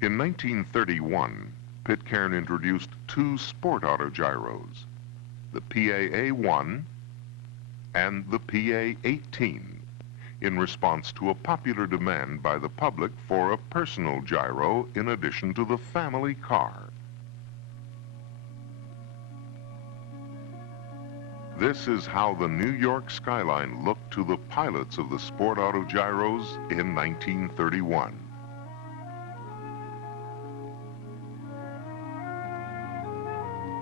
In 1931, Pitcairn introduced two sport autogyros, the PA-A1 and the PA-18, in response to a popular demand by the public for a personal gyro in addition to the family car. This is how the New York skyline looked to the pilots of the sport autogyros in 1931.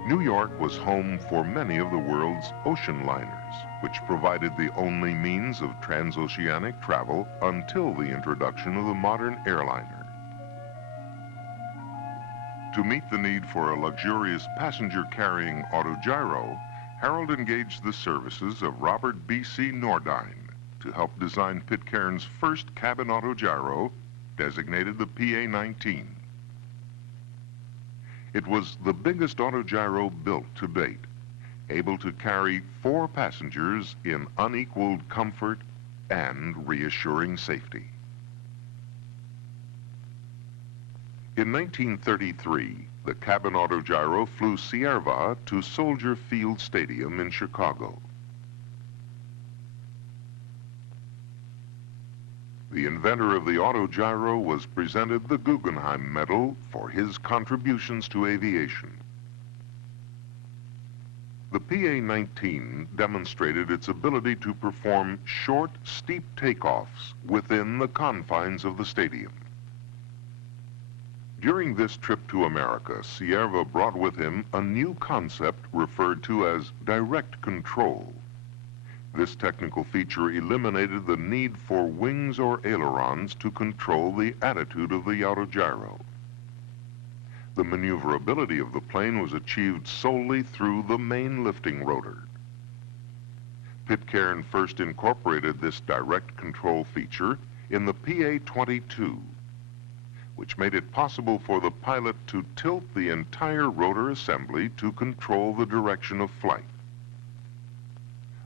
New York was home for many of the world's ocean liners, which provided the only means of transoceanic travel until the introduction of the modern airliner. To meet the need for a luxurious passenger-carrying autogyro, Harold engaged the services of Robert B.C. Nordine to help design Pitcairn's first cabin autogyro, designated the PA-19. It was the biggest autogyro built to date, able to carry 4 passengers in unequaled comfort and reassuring safety. In 1933, the cabin autogyro flew Cierva to Soldier Field Stadium in Chicago. The inventor of the autogyro was presented the Guggenheim Medal for his contributions to aviation. The PA-19 demonstrated its ability to perform short, steep takeoffs within the confines of the stadium. During this trip to America, Cierva brought with him a new concept referred to as direct control. This technical feature eliminated the need for wings or ailerons to control the attitude of the autogyro. The maneuverability of the plane was achieved solely through the main lifting rotor. Pitcairn first incorporated this direct control feature in the PA-22, which made it possible for the pilot to tilt the entire rotor assembly to control the direction of flight.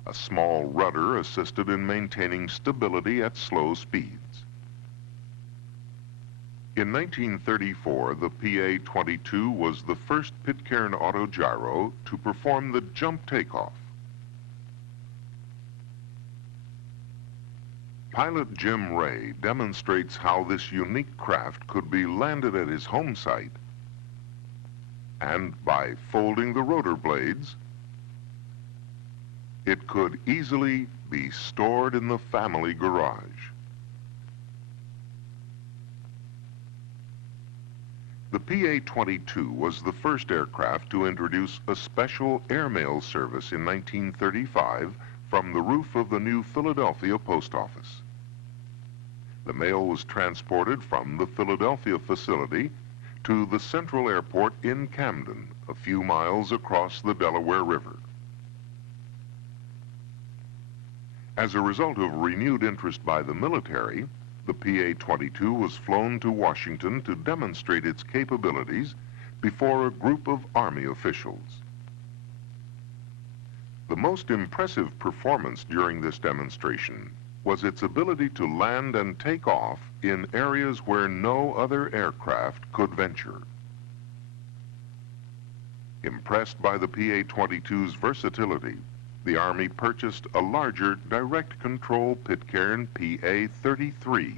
A small rudder assisted in maintaining stability at slow speeds. In 1934, the PA-22 was the first Pitcairn autogyro to perform the jump takeoff. Pilot Jim Ray demonstrates how this unique craft could be landed at his home site, and by folding the rotor blades, it could easily be stored in the family garage. The PA-22 was the first aircraft to introduce a special airmail service in 1935 from the roof of the new Philadelphia post office. The mail was transported from the Philadelphia facility to the Central Airport in Camden, a few miles across the Delaware River. As a result of renewed interest by the military, the PA-22 was flown to Washington to demonstrate its capabilities before a group of Army officials. The most impressive performance during this demonstration was its ability to land and take off in areas where no other aircraft could venture. Impressed by the PA-22's versatility, the Army purchased a larger direct-control Pitcairn PA-33,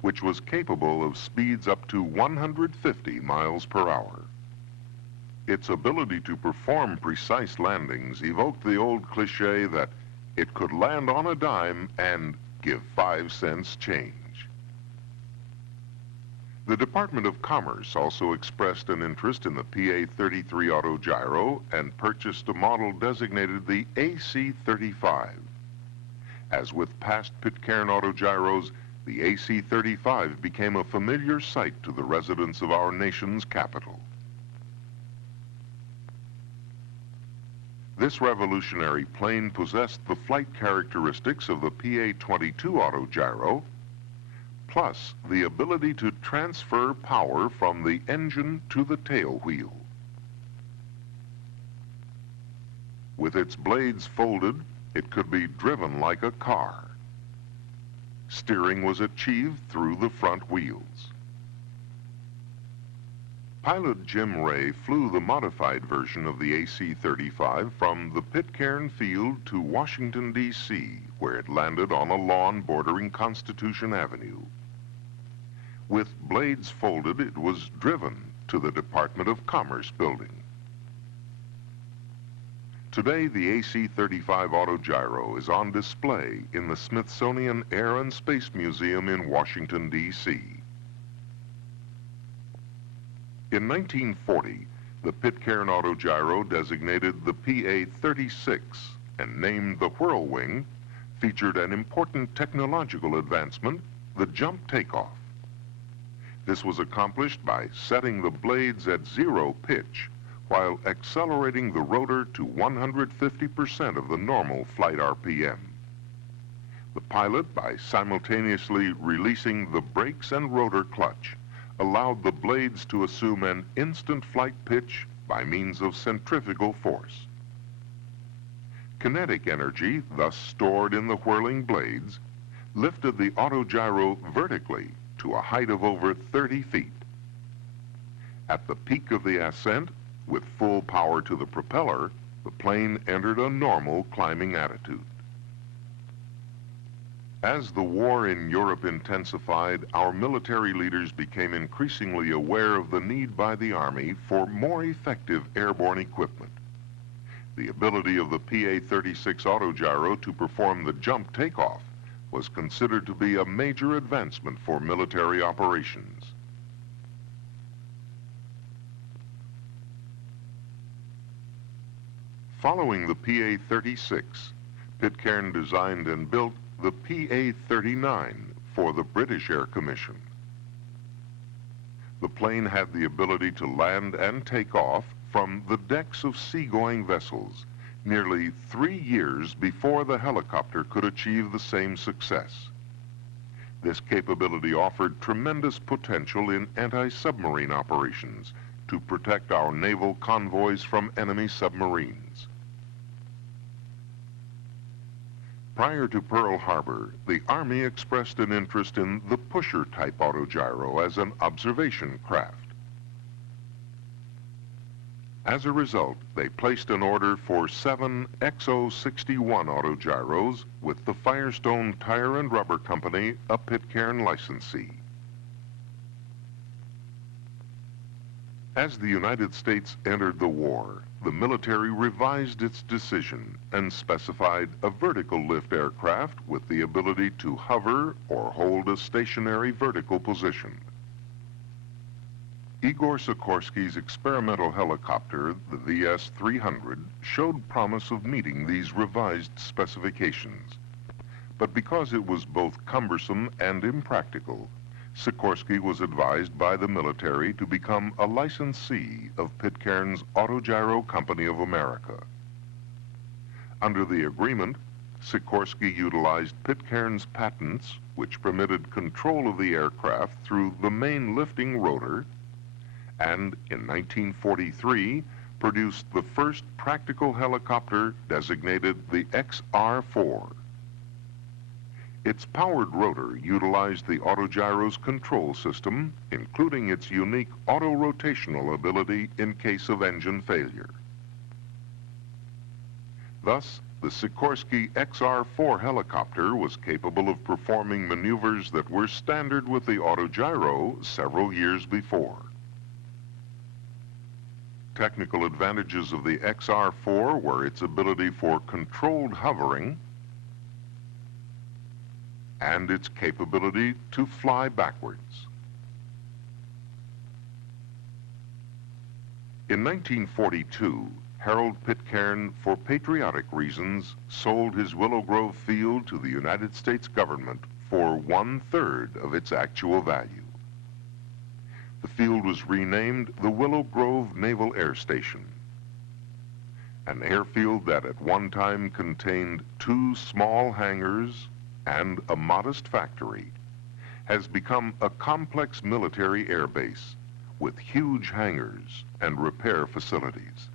which was capable of speeds up to 150 miles per hour. Its ability to perform precise landings evoked the old cliché that it could land on a dime and give 5 cents change. The Department of Commerce also expressed an interest in the PA-33 autogyro and purchased a model designated the AC-35. As with past Pitcairn autogyros, the AC-35 became a familiar sight to the residents of our nation's capital. This revolutionary plane possessed the flight characteristics of the PA-22 autogyro, plus the ability to transfer power from the engine to the tail wheel. With its blades folded, it could be driven like a car. Steering was achieved through the front wheels. Pilot Jim Ray flew the modified version of the AC-35 from the Pitcairn field to Washington, D.C., where it landed on a lawn bordering Constitution Avenue. With blades folded, it was driven to the Department of Commerce building. Today, the AC-35 Autogyro is on display in the Smithsonian Air and Space Museum in Washington, D.C. In 1940, the Pitcairn Autogyro, designated the PA-36 and named the Whirlwing, featured an important technological advancement, the jump takeoff. This was accomplished by setting the blades at zero pitch while accelerating the rotor to 150% of the normal flight RPM. The pilot, by simultaneously releasing the brakes and rotor clutch, allowed the blades to assume an instant flight pitch by means of centrifugal force. Kinetic energy, thus stored in the whirling blades, lifted the autogyro vertically to a height of over 30 feet. At the peak of the ascent, with full power to the propeller, the plane entered a normal climbing attitude. As the war in Europe intensified, our military leaders became increasingly aware of the need by the Army for more effective airborne equipment. The ability of the PA-36 Autogyro to perform the jump takeoff was considered to be a major advancement for military operations. Following the PA-36, Pitcairn designed and built the PA-39 for the British Air Commission. The plane had the ability to land and take off from the decks of seagoing vessels nearly 3 years before the helicopter could achieve the same success. This capability offered tremendous potential in anti-submarine operations to protect our naval convoys from enemy submarines. Prior to Pearl Harbor, the Army expressed an interest in the pusher-type autogyro as an observation craft. As a result, they placed an order for 7 XO-61 autogyros with the Firestone Tire and Rubber Company, a Pitcairn licensee. As the United States entered the war, the military revised its decision and specified a vertical lift aircraft with the ability to hover or hold a stationary vertical position. Igor Sikorsky's experimental helicopter, the VS-300, showed promise of meeting these revised specifications. But because it was both cumbersome and impractical, Sikorsky was advised by the military to become a licensee of Pitcairn's Autogyro Company of America. Under the agreement, Sikorsky utilized Pitcairn's patents, which permitted control of the aircraft through the main lifting rotor, and in 1943 produced the first practical helicopter designated the XR-4. Its powered rotor utilized the autogyro's control system, including its unique auto-rotational ability in case of engine failure. Thus, the Sikorsky XR-4 helicopter was capable of performing maneuvers that were standard with the autogyro several years before. Technical advantages of the XR-4 were its ability for controlled hovering and its capability to fly backwards. In 1942, Harold Pitcairn, for patriotic reasons, sold his Willow Grove field to the United States government for 1/3 of its actual value. The field was renamed the Willow Grove Naval Air Station. An airfield that at one time contained 2 small hangars and a modest factory has become a complex military air base with huge hangars and repair facilities.